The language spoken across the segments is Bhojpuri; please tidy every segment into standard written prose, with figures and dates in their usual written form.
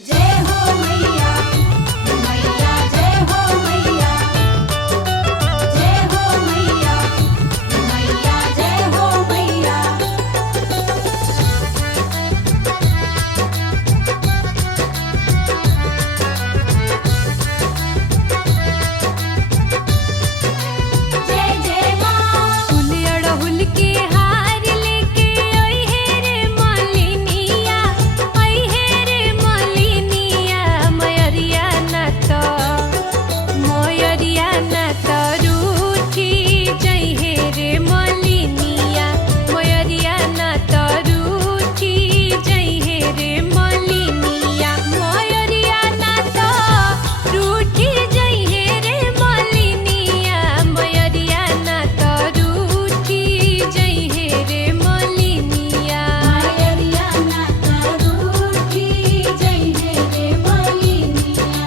जय हो मैया मैया जय हो मैया जय हो मैया मैया जय हो मैया। जय जय माँ। फूल अड़हुल के हार लेके ओइहे रे मलिनिया, ओइहे रे मलिनिया। मयरिया ना त रूठी जइहे रे मलिनिया, मयरिया ना त रूठी जइहे रे मलिनिया, मयरिया ना त रूठी जइहे रे मलिनिया, मयरिया ना त रूठी जइहे रे मलिनिया। मयरिया ना रूठी जइहे रे मलिनिया।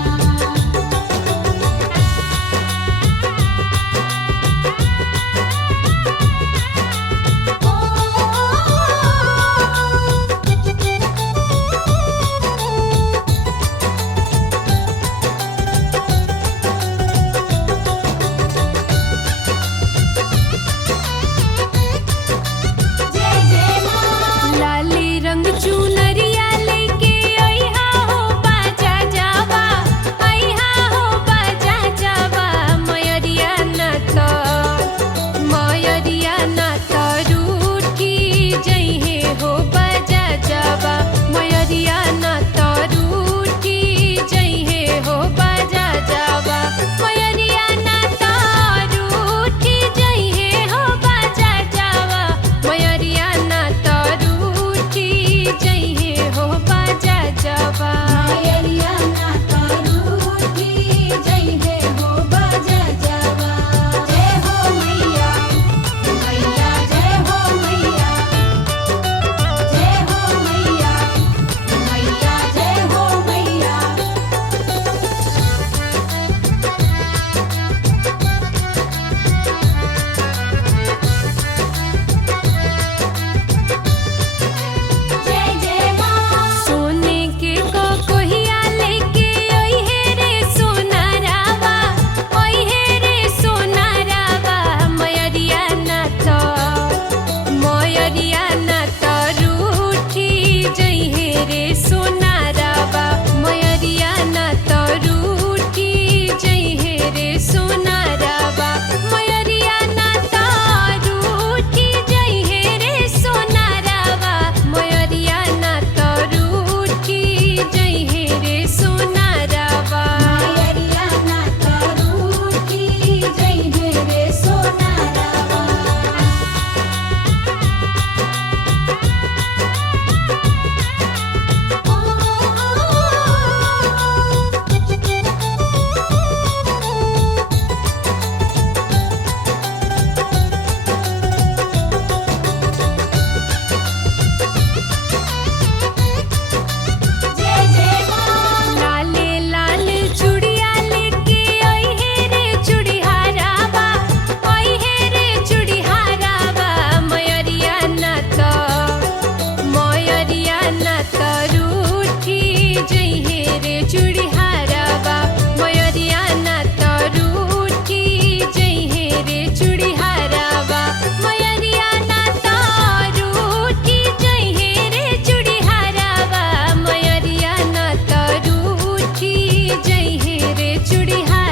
जय जय माँ। लाली रंग चुनरिया लेके अइहा हो बाजा जावा, अइहा हो बाजा जावा। मयरिया ना त रूठी जइहे हो बाजा जावा, मयरिया ना त रूठी जइहे हो बाजा जावा, मयरिया ना त रूठी जइहे हो बाजा जावा, मयरिया ना त रूठी जइहे हो बाजा जावा। मयरिया ना रूठी जइहे हो बाजा जावा। जय हो मैया मैया जय हो मैया जय हो मैया मैया जय हो मैया। जय जय माँ। सोने के कोहिया लेके ओइहे रे सोनारावा, ओइहे रे सोनारावा। मयरिया ना त रूठी जइहे रे सोनारावा, मयरिया ना त रूठी जइहे रे सोनारावा, मयरिया ना त रूठी जइहे रे सोनारावा, मयरिया ना त रूठी जइहे रे सोनारावा। मयरिया ना रूठी जइहे रे सोनारावा। जय जय माँ। लाले लाल चूड़िया लेके ओइहे रे चूड़िहारावा, ओइहे रे चूड़िहारावा। मयरिया ना त रूठी जइहे रे चूड़िहारावा, मयरिया ना त रूठी जइहे रे चूड़िहारावा, मयरिया ना त रूठी जइहे रे चूड़िहारावा, मयरिया ना त रूठी जइहे रे चूड़िहारावा।